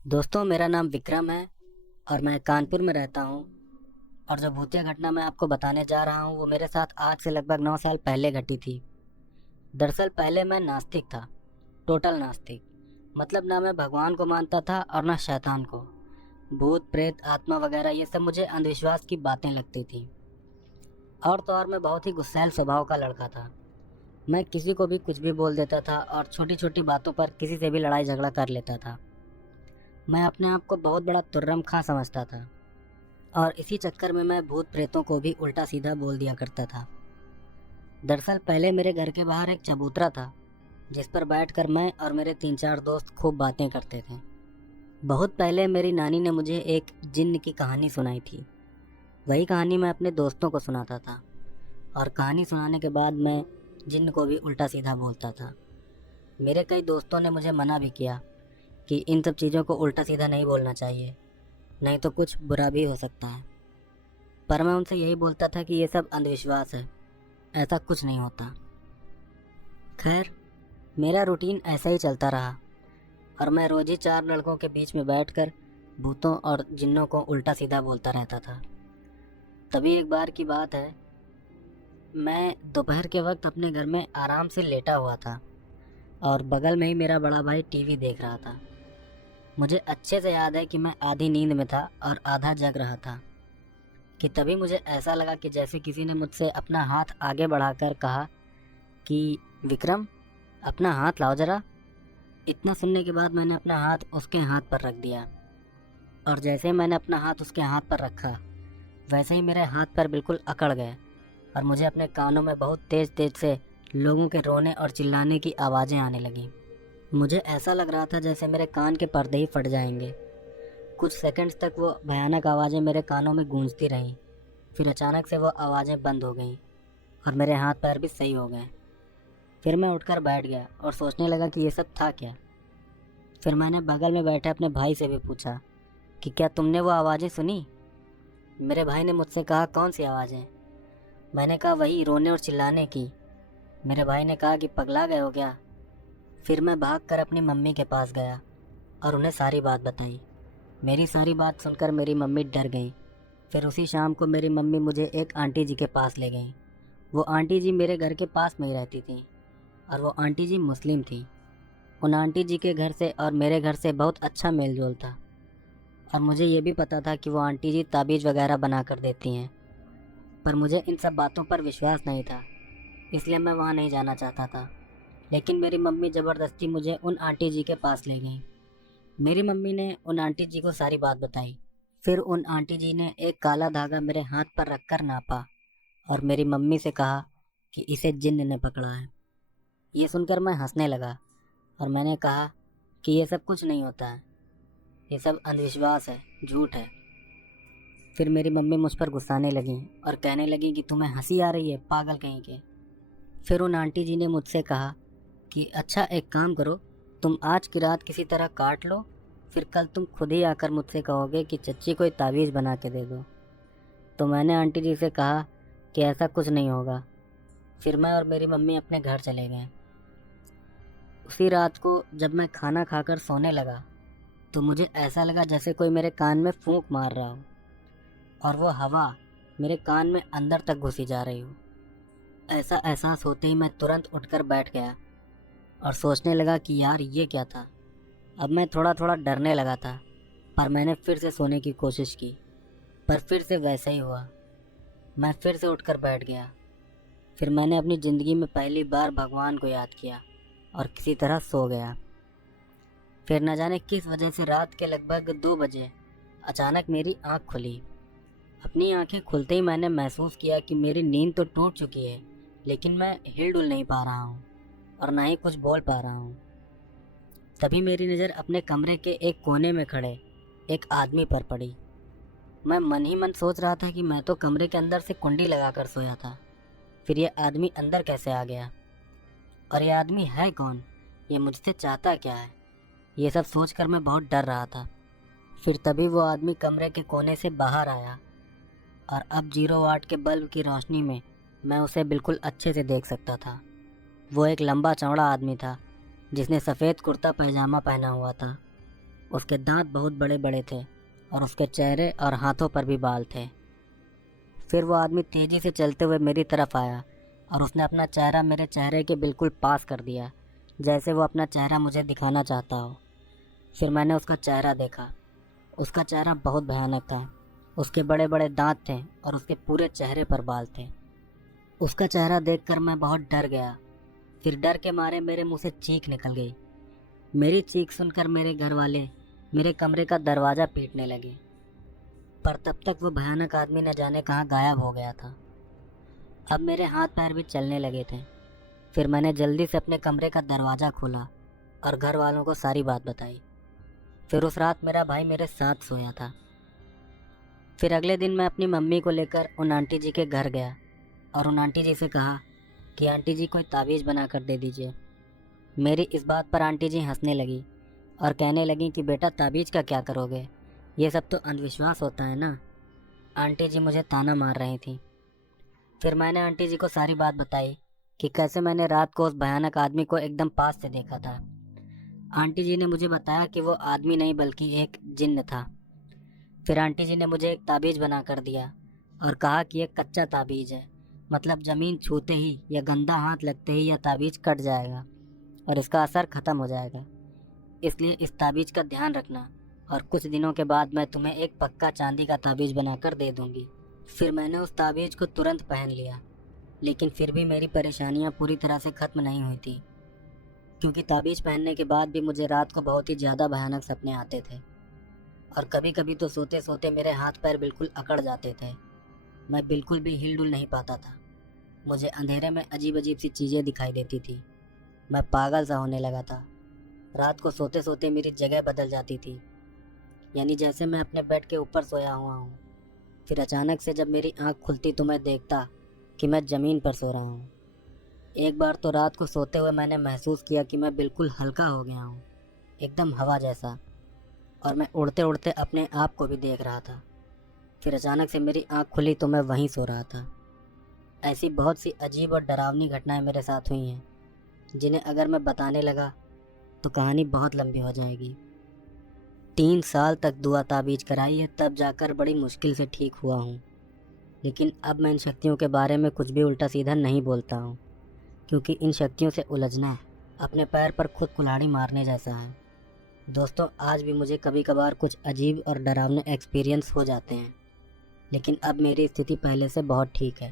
दोस्तों, मेरा नाम विक्रम है और मैं कानपुर में रहता हूँ। और जो भूतिया घटना मैं आपको बताने जा रहा हूँ वो मेरे साथ आज से लगभग 9 साल पहले घटी थी। दरअसल पहले मैं नास्तिक था, टोटल नास्तिक। मतलब ना मैं भगवान को मानता था और ना शैतान को। भूत प्रेत आत्मा वगैरह ये सब मुझे अंधविश्वास की बातें लगती थी। और तो और मैं बहुत ही गुस्सैल स्वभाव का लड़का था। मैं किसी को भी कुछ भी बोल देता था और छोटी छोटी बातों पर किसी से भी लड़ाई झगड़ा कर लेता था। मैं अपने आप को बहुत बड़ा तुर्रम खां समझता था और इसी चक्कर में मैं भूत प्रेतों को भी उल्टा सीधा बोल दिया करता था। दरअसल पहले मेरे घर के बाहर एक चबूतरा था जिस पर बैठकर मैं और मेरे 3-4 दोस्त खूब बातें करते थे। बहुत पहले मेरी नानी ने मुझे एक जिन्न की कहानी सुनाई थी। वही कहानी मैं अपने दोस्तों को सुनाता था और कहानी सुनाने के बाद मैं जिन्न को भी उल्टा सीधा बोलता था। मेरे कई दोस्तों ने मुझे मना भी किया कि इन सब चीज़ों को उल्टा सीधा नहीं बोलना चाहिए, नहीं तो कुछ बुरा भी हो सकता है। पर मैं उनसे यही बोलता था कि ये सब अंधविश्वास है, ऐसा कुछ नहीं होता। खैर, मेरा रूटीन ऐसा ही चलता रहा और मैं रोज ही 4 लड़कों के बीच में बैठकर भूतों और जिन्नों को उल्टा सीधा बोलता रहता था। तभी एक बार की बात है, मैं दोपहर के वक्त अपने घर में आराम से लेटा हुआ था और बगल में ही मेरा बड़ा भाई टीवी देख रहा था। मुझे अच्छे से याद है कि मैं आधी नींद में था और आधा जग रहा था कि तभी मुझे ऐसा लगा कि जैसे किसी ने मुझसे अपना हाथ आगे बढ़ाकर कहा कि विक्रम, अपना हाथ लाओ जरा। इतना सुनने के बाद मैंने अपना हाथ उसके हाथ पर रख दिया और जैसे ही मैंने अपना हाथ उसके हाथ पर रखा वैसे ही मेरे हाथ पर बिल्कुल अकड़ गए और मुझे अपने कानों में बहुत तेज़ तेज़ से लोगों के रोने और चिल्लाने की आवाज़ें आने लगीं। मुझे ऐसा लग रहा था जैसे मेरे कान के पर्दे ही फट जाएंगे। कुछ सेकंड्स तक वो भयानक आवाज़ें मेरे कानों में गूंजती रहीं। फिर अचानक से वो आवाज़ें बंद हो गईं और मेरे हाथ पैर भी सही हो गए। फिर मैं उठकर बैठ गया और सोचने लगा कि ये सब था क्या। फिर मैंने बगल में बैठे अपने भाई से भी पूछा कि क्या तुमने वो आवाज़ें सुनी। मेरे भाई ने मुझसे कहा, कौन सी आवाज़ें। मैंने कहा, वही रोने और चिल्लाने की। मेरे भाई ने कहा कि पगला गए हो क्या। फिर मैं भाग कर अपनी मम्मी के पास गया और उन्हें सारी बात बताई। मेरी सारी बात सुनकर मेरी मम्मी डर गई। फिर उसी शाम को मेरी मम्मी मुझे एक आंटी जी के पास ले गई। वो आंटी जी मेरे घर के पास में ही रहती थी और वो आंटी जी मुस्लिम थी। उन आंटी जी के घर से और मेरे घर से बहुत अच्छा मेल जोल था और मुझे ये भी पता था कि वो आंटी जी ताबीज़ वगैरह बना कर देती हैं। पर मुझे इन सब बातों पर विश्वास नहीं था, इसलिए मैं वहाँ नहीं जाना चाहता था। लेकिन मेरी मम्मी ज़बरदस्ती मुझे उन आंटी जी के पास ले गई। मेरी मम्मी ने उन आंटी जी को सारी बात बताई। फिर उन आंटी जी ने एक काला धागा मेरे हाथ पर रखकर नापा और मेरी मम्मी से कहा कि इसे जिन्न ने पकड़ा है। ये सुनकर मैं हंसने लगा और मैंने कहा कि ये सब कुछ नहीं होता है, ये सब अंधविश्वास है, झूठ है। फिर मेरी मम्मी मुझ पर गुस्साने लगी और कहने लगी कि तुम्हें हंसी आ रही है, पागल कहीं के। फिर उन आंटी जी ने मुझसे कहा कि अच्छा एक काम करो, तुम आज की रात किसी तरह काट लो, फिर कल तुम खुद ही आकर मुझसे कहोगे कि चच्ची कोई तावीज़ बना के दे दो। तो मैंने आंटी जी से कहा कि ऐसा कुछ नहीं होगा। फिर मैं और मेरी मम्मी अपने घर चले गए। उसी रात को जब मैं खाना खाकर सोने लगा तो मुझे ऐसा लगा जैसे कोई मेरे कान में फूंक मार रहा हो और वो हवा मेरे कान में अंदर तक घुसी जा रही हो। ऐसा एहसास होते ही मैं तुरंत उठकर बैठ गया और सोचने लगा कि यार ये क्या था। अब मैं थोड़ा थोड़ा डरने लगा था, पर मैंने फिर से सोने की कोशिश की, पर फिर से वैसा ही हुआ। मैं फिर से उठकर बैठ गया। फिर मैंने अपनी ज़िंदगी में पहली बार भगवान को याद किया और किसी तरह सो गया। फिर न जाने किस वजह से रात के लगभग 2 बजे अचानक मेरी आँख खुली। अपनी आंखें खुलते ही मैंने महसूस किया कि मेरी नींद तो टूट चुकी है, लेकिन मैं हिल डुल नहीं पा रहा हूँ और ना ही कुछ बोल पा रहा हूँ। तभी मेरी नज़र अपने कमरे के एक कोने में खड़े एक आदमी पर पड़ी। मैं मन ही मन सोच रहा था कि मैं तो कमरे के अंदर से कुंडी लगाकर सोया था, फिर ये आदमी अंदर कैसे आ गया और ये आदमी है कौन, ये मुझसे चाहता क्या है। ये सब सोचकर मैं बहुत डर रहा था। फिर तभी वो आदमी कमरे के कोने से बाहर आया और अब 0 वाट के बल्ब की रोशनी में मैं उसे बिल्कुल अच्छे से देख सकता था। वो एक लंबा चौड़ा आदमी था जिसने सफ़ेद कुर्ता पैजामा पहना हुआ था उसके दांत बहुत बड़े बड़े थे और उसके चेहरे और हाथों पर भी बाल थे। फिर वो आदमी तेज़ी से चलते हुए मेरी तरफ आया और उसने अपना चेहरा मेरे चेहरे के बिल्कुल पास कर दिया, जैसे वो अपना चेहरा मुझे दिखाना चाहता हो। फिर मैंने उसका चेहरा देखा। उसका चेहरा बहुत भयानक था। उसके बड़े बड़े दांत थे और उसके पूरे चेहरे पर बाल थे। उसका चेहरा देखकर मैं बहुत डर गया। फिर डर के मारे मेरे मुंह से चीख निकल गई। मेरी चीख सुनकर मेरे घर वाले मेरे कमरे का दरवाज़ा पीटने लगे, पर तब तक वो भयानक आदमी न जाने कहाँ गायब हो गया था। अब मेरे हाथ पैर भी चलने लगे थे। फिर मैंने जल्दी से अपने कमरे का दरवाज़ा खोला और घर वालों को सारी बात बताई। फिर उस रात मेरा भाई मेरे साथ सोया था। फिर अगले दिन मैं अपनी मम्मी को लेकर उन आंटी जी के घर गया और उन आंटी जी से कहा कि आंटी जी कोई ताबीज़ बना कर दे दीजिए। मेरी इस बात पर आंटी जी हंसने लगी और कहने लगी कि बेटा ताबीज़ का क्या करोगे, ये सब तो अंधविश्वास होता है ना। आंटी जी मुझे ताना मार रही थी। फिर मैंने आंटी जी को सारी बात बताई कि कैसे मैंने रात को उस भयानक आदमी को एकदम पास से देखा था। आंटी जी ने मुझे बताया कि वो आदमी नहीं बल्कि एक जिन्न था। फिर आंटी जी ने मुझे एक ताबीज़ बना कर दिया और कहा कि एक कच्चा ताबीज़ है, मतलब ज़मीन छूते ही या गंदा हाथ लगते ही यह ताबीज़ कट जाएगा और इसका असर ख़त्म हो जाएगा। इसलिए इस ताबीज़ का ध्यान रखना और कुछ दिनों के बाद मैं तुम्हें एक पक्का चांदी का ताबीज़ बनाकर दे दूँगी। फिर मैंने उस ताबीज़ को तुरंत पहन लिया, लेकिन फिर भी मेरी परेशानियाँ पूरी तरह से ख़त्म नहीं हुई थी, क्योंकि ताबीज़ पहनने के बाद भी मुझे रात को बहुत ही ज़्यादा भयानक सपने आते थे और कभी कभी तो सोते सोते मेरे हाथ पैर बिल्कुल अकड़ जाते थे। मैं बिल्कुल भी हिल डुल नहीं पाता था। मुझे अंधेरे में अजीब अजीब सी चीज़ें दिखाई देती थी। मैं पागल सा होने लगा था। रात को सोते सोते मेरी जगह बदल जाती थी, यानी जैसे मैं अपने बेड के ऊपर सोया हुआ हूँ। फिर अचानक से जब मेरी आँख खुलती तो मैं देखता कि मैं ज़मीन पर सो रहा हूँ। एक बार तो रात को सोते हुए मैंने महसूस किया कि मैं बिल्कुल हल्का हो गया हूँ, एकदम हवा जैसा, और मैं उड़ते उड़ते अपने आप को भी देख रहा था। फिर अचानक से मेरी आँख खुली तो मैं वहीं सो रहा था। ऐसी बहुत सी अजीब और डरावनी घटनाएं मेरे साथ हुई हैं, जिन्हें अगर मैं बताने लगा तो कहानी बहुत लंबी हो जाएगी। 3 साल तक दुआ ताबीज कराई है, तब जाकर बड़ी मुश्किल से ठीक हुआ हूँ। लेकिन अब मैं इन शक्तियों के बारे में कुछ भी उल्टा सीधा नहीं बोलता हूँ, क्योंकि इन शक्तियों से उलझना अपने पैर पर खुद कुल्हाड़ी मारने जैसा है। दोस्तों, आज भी मुझे कभी कभार कुछ अजीब और डरावने एक्सपीरियंस हो जाते हैं, लेकिन अब मेरी स्थिति पहले से बहुत ठीक है।